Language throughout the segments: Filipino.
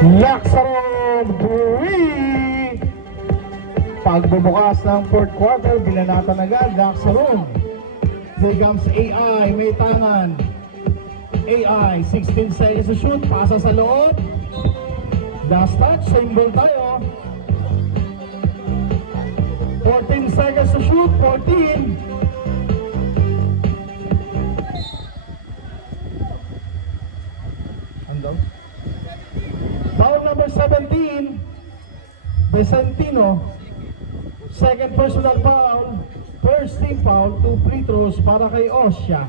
Laksaron 3. Pagbubukas ng fourth quarter, binanatan agad Laksaron. Here comes AI, may tangan. AI, 16 seconds to shoot, pasa sa loob. Last touch, same ball tayo. 14 seconds to shoot, 14. Ando? Foul number 17, Vicentino. Second personal foul, first team foul, 2 free throws para kay Ossia.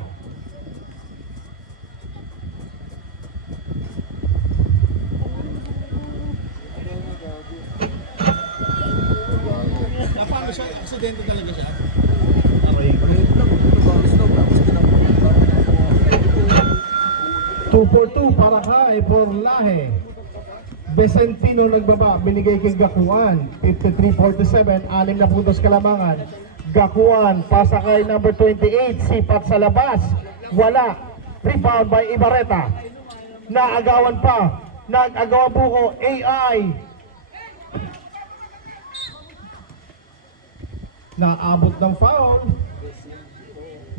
Paano siya? Aksidente talaga siya? Okay. 2-4-2 para kay Porlahe. Vicentino nagbaba, binigay kay Gakuan. 53-47, 6 na puntos kalamangan. Gakuan, pasa kay number 28, sipat sa labas. Wala. Rebound by Ibarreta. Naagawan pa. Nag-agawan buko, AI. Naabot ng foul.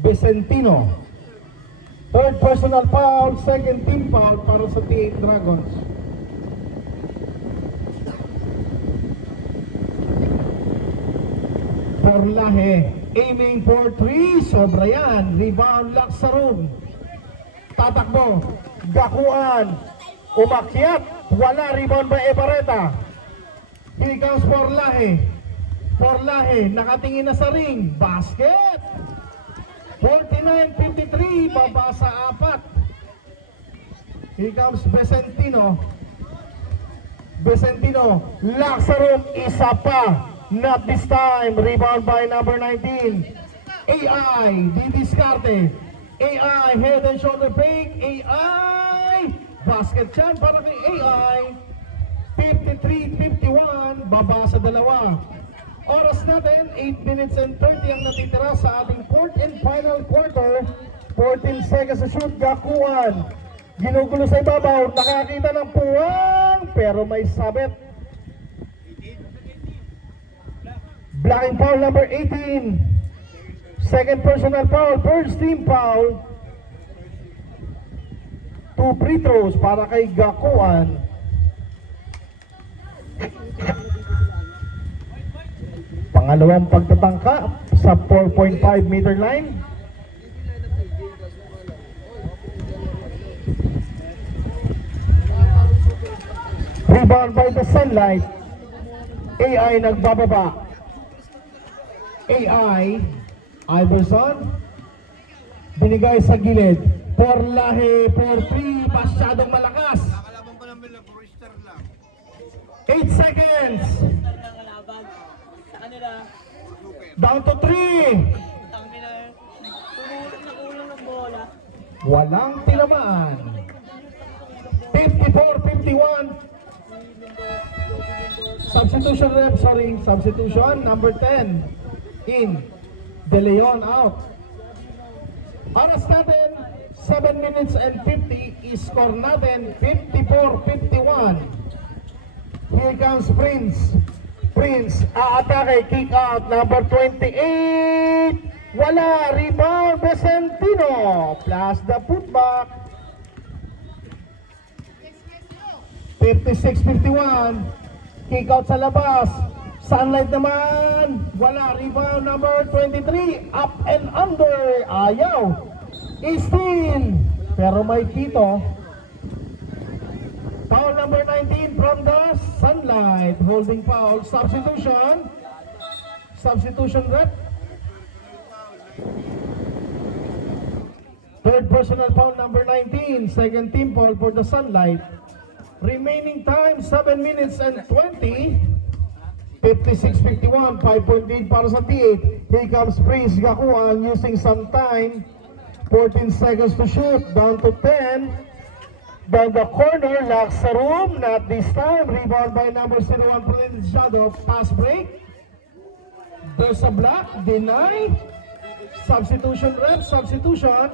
Vicentino. Third personal foul, second team foul para sa T8 Dragons. Porlahe, aiming for 3, sobra yan. Rebound, Laksaron. Tatakbo, Gakuan. Umakyat, wala. Rebound by Ibarreta. Here comes Porlahe. Porlahe, nakatingin na sa ring. Basket! 49-53, baba sa 4. Here comes Vicentino. Vicentino, Laksaron, isa pa. Not this time. Rebound by number 19. AI, didiskarte. AI, head and shoulder fake. AI, basket yan para kay AI. 53-51, baba sa 2. Oras natin, 8 minutes and 30 ang natitira sa ating fourth and final quarter. 14 seconds to shoot, Gakuan. Ginugulo sa ibabaw, nakakita ng puwang, pero may sabit. Blocking foul number 18. Second personal foul, first team foul. 2 free throws para kay Gakuan. Pangalawang pagtatangka sa 4.5 meter line. Rebound by the Sunlight. AI nagbababa. AI, Iverson, binigay sa gilid. Porlahe, 4-3, masyadong malakas. 8 seconds. Down to 3. Walang tinamaan. 54-51. Substitution rep, substitution number 10 in. De Leon out. Oras natin 7 minutes and 50. Score natin 54-51. Here comes Prince. Prince, aatake, kick out, number 28. Wala, rebound, Vicentino. Plus the putback. 56-51. Kick out sa labas. Sunlight naman. Wala, rebound, number 23. Up and under. Ayaw. Steal. Pero may pito. Foul number 19 from the Sunlight. Holding foul. Substitution. Substitution rep. Third personal foul number 19. Second team foul for the Sunlight. Remaining time 7 minutes and 20. 56-51. 5-point lead para sa T8. Here comes Prince Gakuan using some time. 14 seconds to shoot. Down to 10. Down the corner, Laksaron, not this time. Rebound by number 01, Prudence Shadow. Pass break. There's a block, deny. Substitution rep, substitution.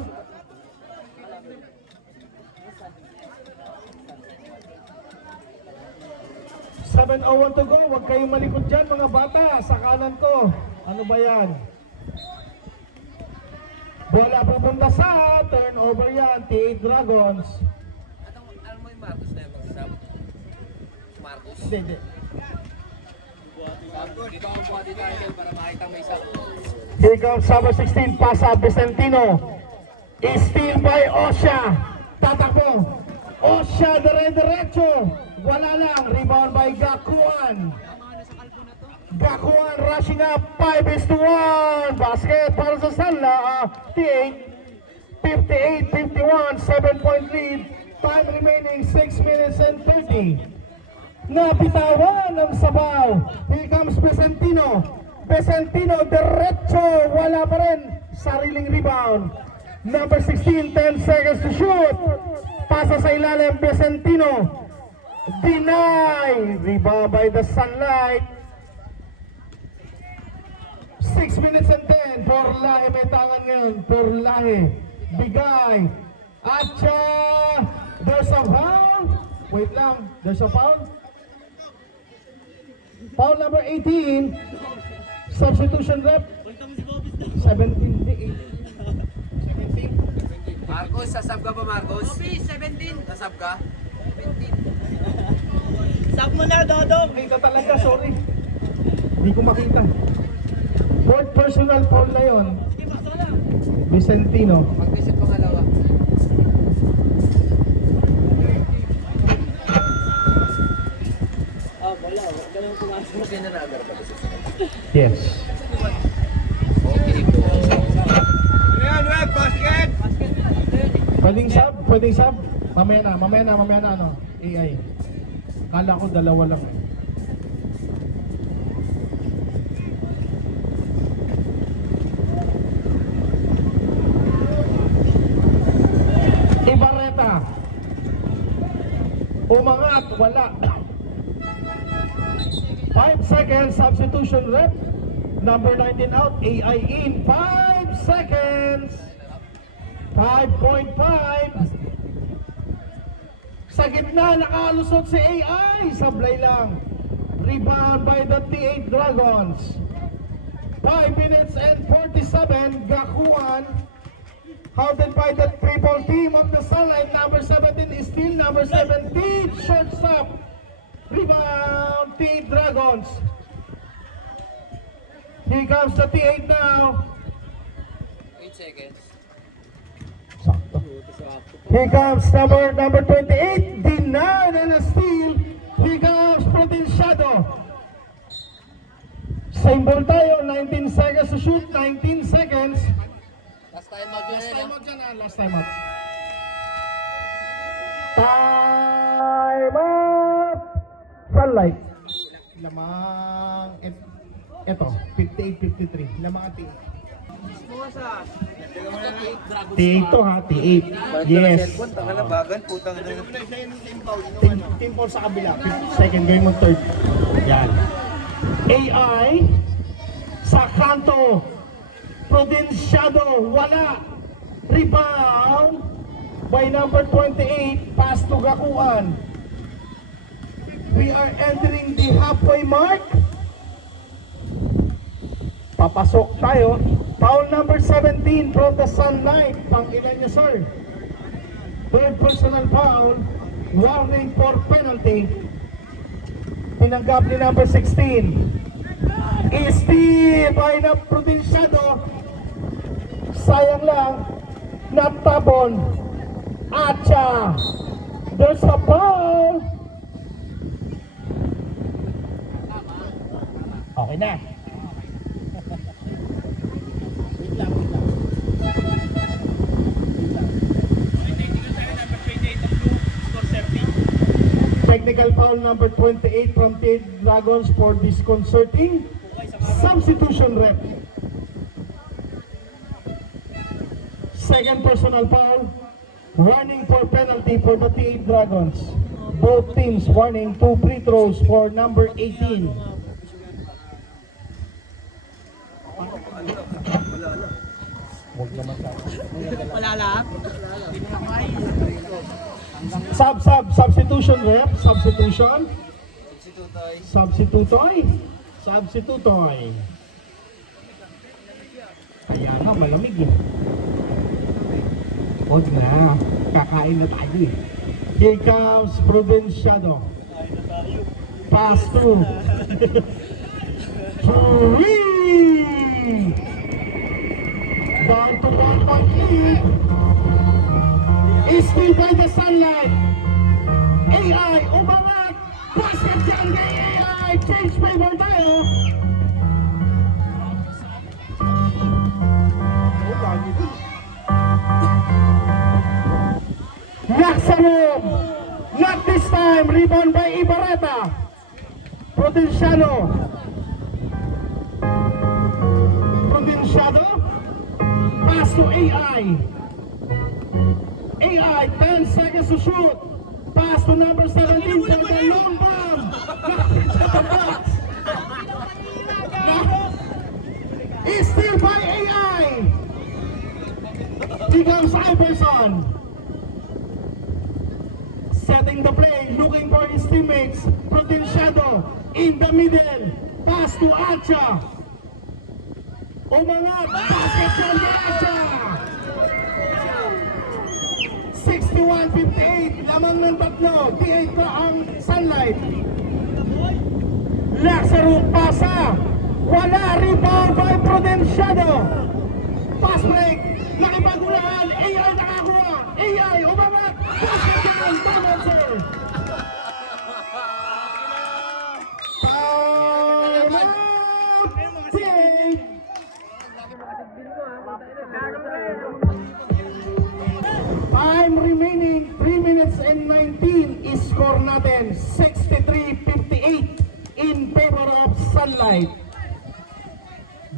7:01 to go. Huwag kayong malikot dyan mga bata. Sa kanan ko. Ano ba yan? Bola pupunta sa turnover yan. T8 Dragons. Ano mo yung Marcos na yung mag-sub? Marcos? Hindi. Dito ako buha dito Idol para makita may sub. Here comes number 16. Pasa Vicentino. Steal by Osha. Tatakbo. Osha dire-diretso. Wala lang. Rebound by Gakuan. Gakuan rushing up. 5-1. Basket para sa Sanla. T8. 58-51. 7-point lead. Time remaining 6 minutes and 30. Napitawan ng sabaw. Here comes Vicentino. Vicentino diretso. Wala pa rin. Sariling rebound. Number 16, 10 seconds to shoot. Pasa sa ilalim, Vicentino. Deny. Rebound by the Sunlight. 6 minutes and 10. Porlahe may tangan ngayon. Porlahe. Bigay. Atcha. There's a foul. Wait lang. There's a foul. Foul number 18. Substitution rep. 17. 18. Marcos, sasab ka ba Marcos? Kobe, 17. Sasab ka? Sub mo na, Dodong. Makita talaga, sorry. Hindi ko makita. Fourth personal foul na yun. Sige, pasok na. Vicentino. Mag-visit pangalawa. Wala. Ganun pumasok. General ba? Yes. Okay po. Pwedeng sub? Pwedeng sub? Mamaya na, ano? AI. Kala ko dalawa lang. Ibarreta. Umangat, wala. 5 seconds, substitution rep. Number 19 out, AI in. 5 seconds. 5.5. Sa gitna, nakalusot si AI. Sablay lang. Rebound by the T8 Dragons. 5 minutes and 47. Gakuan. Hounded by the triple team of the Sunlight. Number 17 is still number 17. Shortstop. Rebound, T8 Dragons. Here comes the T8 now. 8 seconds. Sakto. Here comes number 28. Denied and a steal. Here comes Provinciado. Same ball tayo. 19 seconds to shoot. 19 seconds. Last time out yun eh. Last time out. Time out. Sunlight. Lamang. Ito. 58-53. Lamang at T8 to ha. T8. Yes. Bagan, putang ina. Team ball sa kabila. Second game mo third. Yan. AI. Sa kanto. Provinciado. Wala. Rebound. By number 28. Pass to Gakuan. We are entering the halfway mark. Papasok tayo. Foul number 17 from the Sunlight. Pang-ilan niyo, sir? Third personal foul. Warning for penalty. Tinanggap ni number 16. Steal by the Provinciado. Sayang lang. Natabon. Atcha. There's a foul. Okay na. Technical foul number 28 from T8 Dragons for disconcerting substitution rep. Second personal foul, warning for penalty for the T8 Dragons. Both teams warning 2 free throws for number 18. Wala lang. Substitution rep, substitution. Substitutoy. Substitutoy. Substitutoy. Kaya nga, malamig eh. Huwag na. Kakain na tayo eh. Here comes Provinciano. Pass to. Three! Down to 1-point lead. Is still by the sunlight. AI, umangat! Basket dyan kay AI! Change favor tayo! Oh, lagi din. Laksarum! Not this time! Rebound by Ibarreta! Provinciano! Provinciano? Pass to AI! AI, 10 seconds to shoot. Pass to number 17 for the long bomb. It's still by AI. Here comes Iverson. Setting the play, looking for his teammates. Provinciano in the middle. Pass to Acha. Umangat. Basket shot by Acha. 61-58, lamang ng tatlo, P8 pa ang sunlight. Lazaro pasa, wala, rebound by Provinciano. Pass break, nakipagulahan, AI nakakuha, AI umangat, basket down, Balancer. Time out, P8. Time remaining 3 minutes and 19 is score natin 63-58 in favor of Sunlight.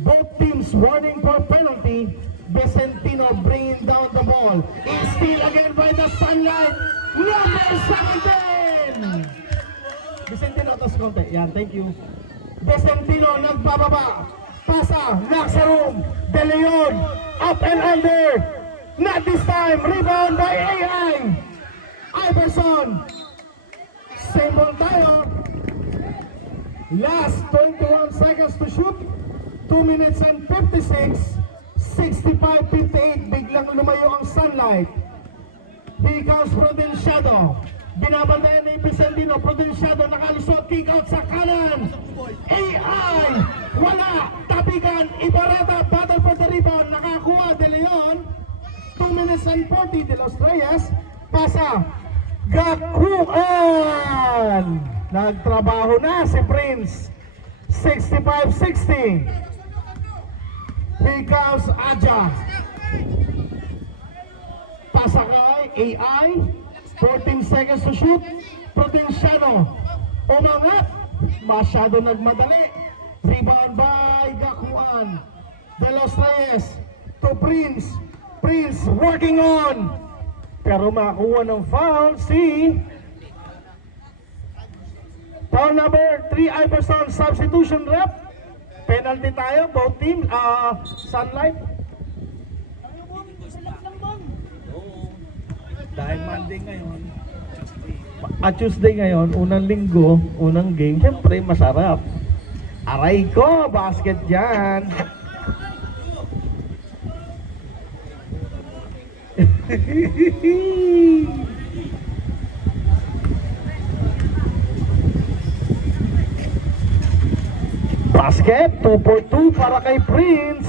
Both teams warning for penalty. Vicentino bringing down the ball. Is still again by the Sunlight. Number 17. Vicentino tos konti. Yan, thank you. Vicentino nagbababa. Pasa, Laksarum, De Leon, up and under. Not this time, rebound by AI. Iverson. Same ball tayo. Last 21 seconds to shoot. 2 minutes and 56. 65-58. Biglang lumayo ang Sunlight. Here comes Provinciano. Binabantayan ni Vicentino. Provinciano nakalusot. Kick out sa kanan. AI. Wala. Tapigan. Ibarreta. Battle for the rebound. Nakakuha. De Leon. 2 minutes and 40 de los Reyes. Pasa. Gakuan. Nagtrabaho na si Prince. 65-60. Here comes Aja. Pasa kay AI. 14 seconds to shoot. Provinciano. Umangat. Masyado nagmadali. Rebound by Gakuan. De los Reyes to Prince. Prince working on. Pero makakuha ng foul si foul number 3 Iverson, substitution rep. Penalty tayo, both team. Sunlight. Dahil Monday ngayon at Tuesday ngayon, unang linggo, unang game, siyempre masarap. Aray ko, basket dyan. Basket, 2 for 2 para kay Prince.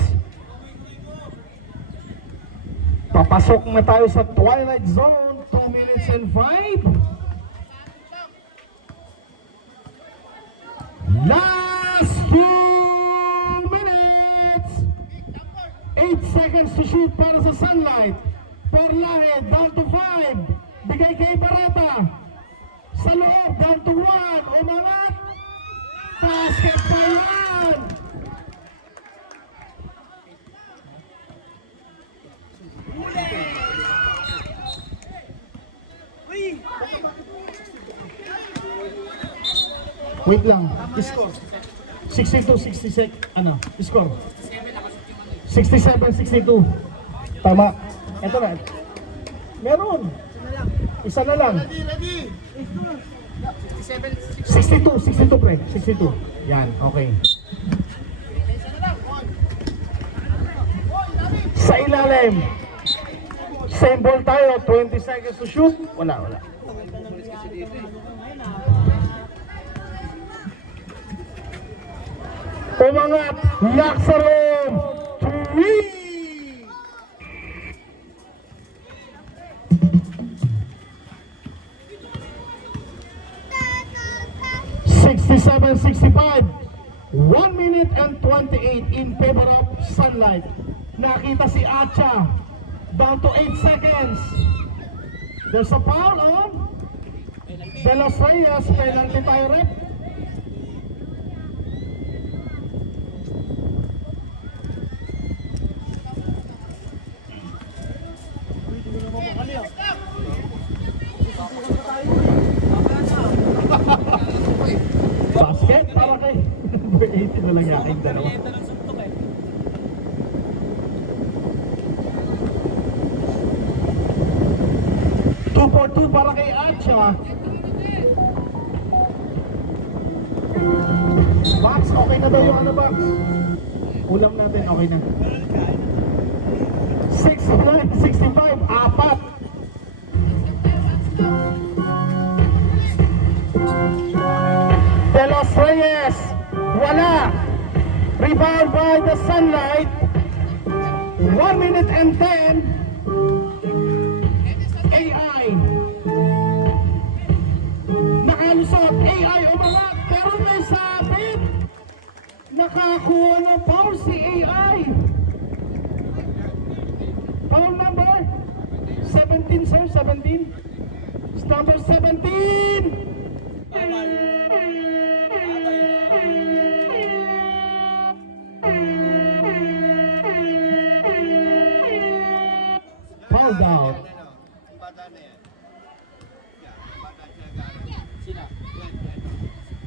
Papasok na tayo sa twilight zone. 2 minutes and 5. Last 2 minutes. 8 seconds to shoot para sa Sunlight. Porlahe down to 5. Bigay kay Barreta. Sa loob, down to 1. Umangat. Basket pa yan. Wait lang. Score. 62-66. Ano? Score. 67-62. Tama. Ito na. Meron. Isa na lang. Ready! 62 pre. 62. Yan, okay. Sa ilalim. Same ball tayo, 20 seconds to shoot. Wala. Umangat, lock sa room. 3! 67-65. 1 minute and 28 in favor of Sunlight. Nakita si Acha. Down to 8 seconds. There's a foul on De Los Reyes. Penalty tayo rin. Basket para kay number 18 na lang yaking dalawa. Ito ng suntok eh. Two for two para kay Acha. Box, okay na daw yung ano box? Ulam natin, okay na. 69-65, apat. De Los Reyes, wala. Rebound by the Sunlight. 1 minute and 10. AI. Nakalusot. AI umangat. Pero may sabit. Nakakuha ng foul si AI. Foul number 17, sir. 17. It's number 17. Fouled out. Sino?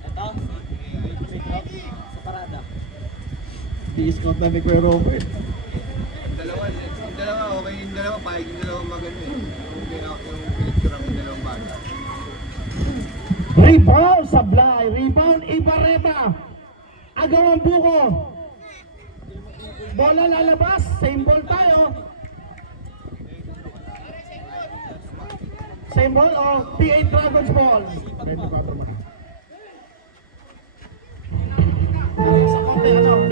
Ito? Pick up? Sa parada. Di-scout na ni Kuya Robert. Yung dalawa, okay yung dalawa, pahig yung dalawa magano eh. Yung pinicture yung dalawang bata. Rebound Sablay. Rebound Ibarreta. Agawang buko. Bola lalabas. Same ball tayo. Same ball o P8 Dragons ball? 24 man. Sa konti, ano?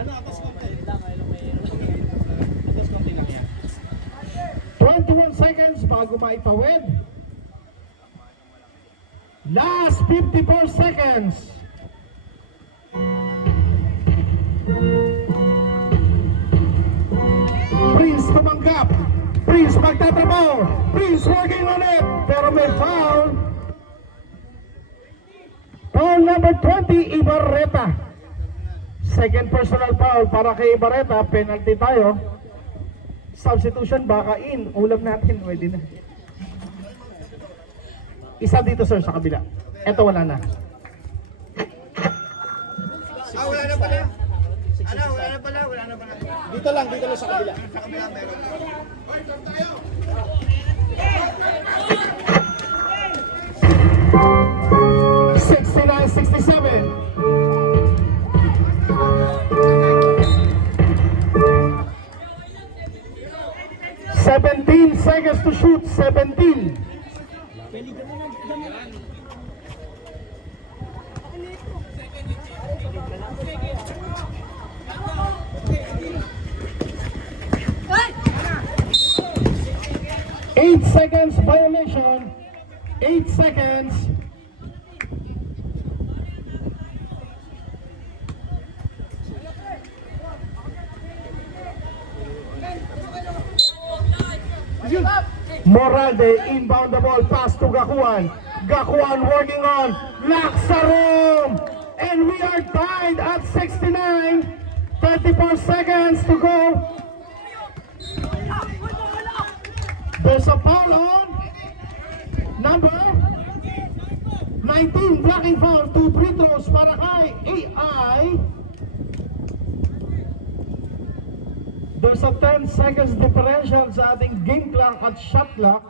Ano, atas konti? Lang, ayun may... Atas konti lang yan. 21 seconds bago maitawid. Last 54 seconds. Prince tumanggap. Prince magtatrabaho. Prince working on it. Pero may foul. Foul number 20, Ibarreta. Second personal foul para kay Ibarreta. Penalty tayo. Substitution baka in. Ulam natin. Pwede na. Isa dito sir sa kabila. Ito wala na. Wala na pala. Ano, wala na pala. Dito lang sa kabila. Sa kabila meron. 69-67. Seventeen seconds to shoot. 17. Eight seconds violation. 8 seconds. Moralde inbound the ball, pass to Gakuan. Gakuan working on Laksarum. And we are tied at 69. 34 seconds to go. There's a foul on number 19, blocking foul, 2 free throws para kay AI. There's a 10 seconds differential sa ating game clock at shot clock.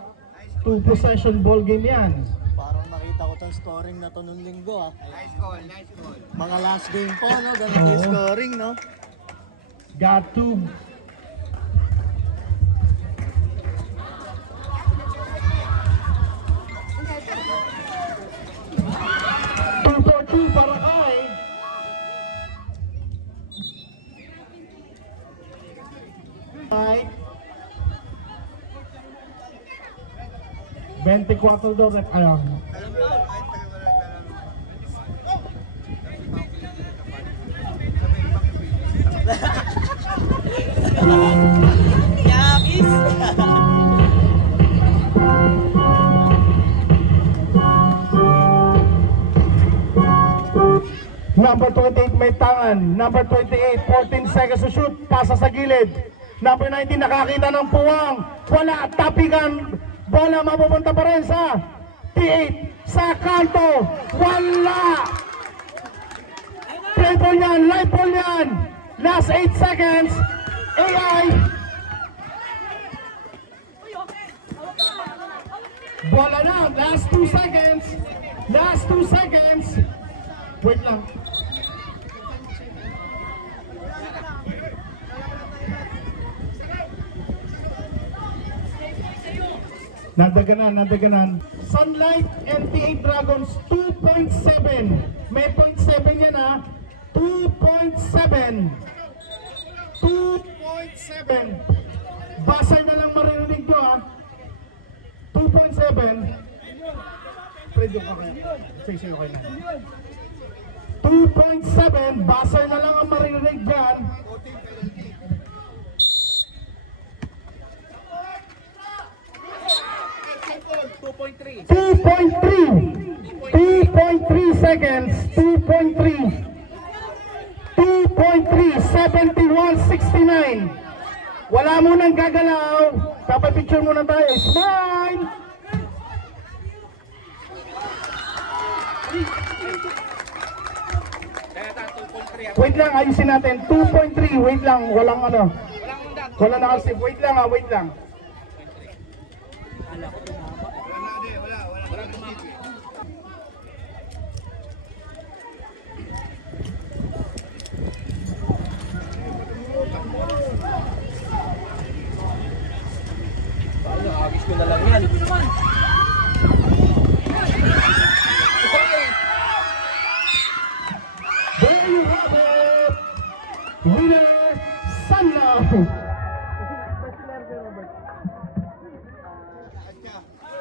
Two possession ball game yan. Parang nakita ko tong scoring na to nung linggo ah. Nice goal, nice goal. Mga last game po, no? Ganito yung Oo. scoring, no? Got two. Two for two para kay. Right. 24 daw rep ano. Yakis! Number 28 may tangan. Number 28, 14 seconds to shoot. Pasa sa gilid. Number 19 nakakita ng puwang. Wala, tapigan. Bola mapupunta pa rin sa T8. Sa kanto. Wala. Play ball yan, live ball yan. Last 8 seconds. AI. Bola na, last 2 seconds. Last 2 seconds. Wait lang. Nadaganan. Sunlight NTA Dragons 2.7. May 0.7 yan ha. 2.7. 2.7. Basay na lang maririnig nyo ha. 2.7. Pwede ka kayo. Sige kayo na. 2.7. Basay na lang ang maririnig dyan. 2.3 seconds. 2.3. 71.69. Wala mo nang gagalaw. Papapicture muna tayo. Smile! Wait lang, ayusin natin. 2.3. Wait lang, walang ano. Walang nakasip. Wait lang ha, wait lang. Agis ko na lang yan. There you have it! Winner, Sanna!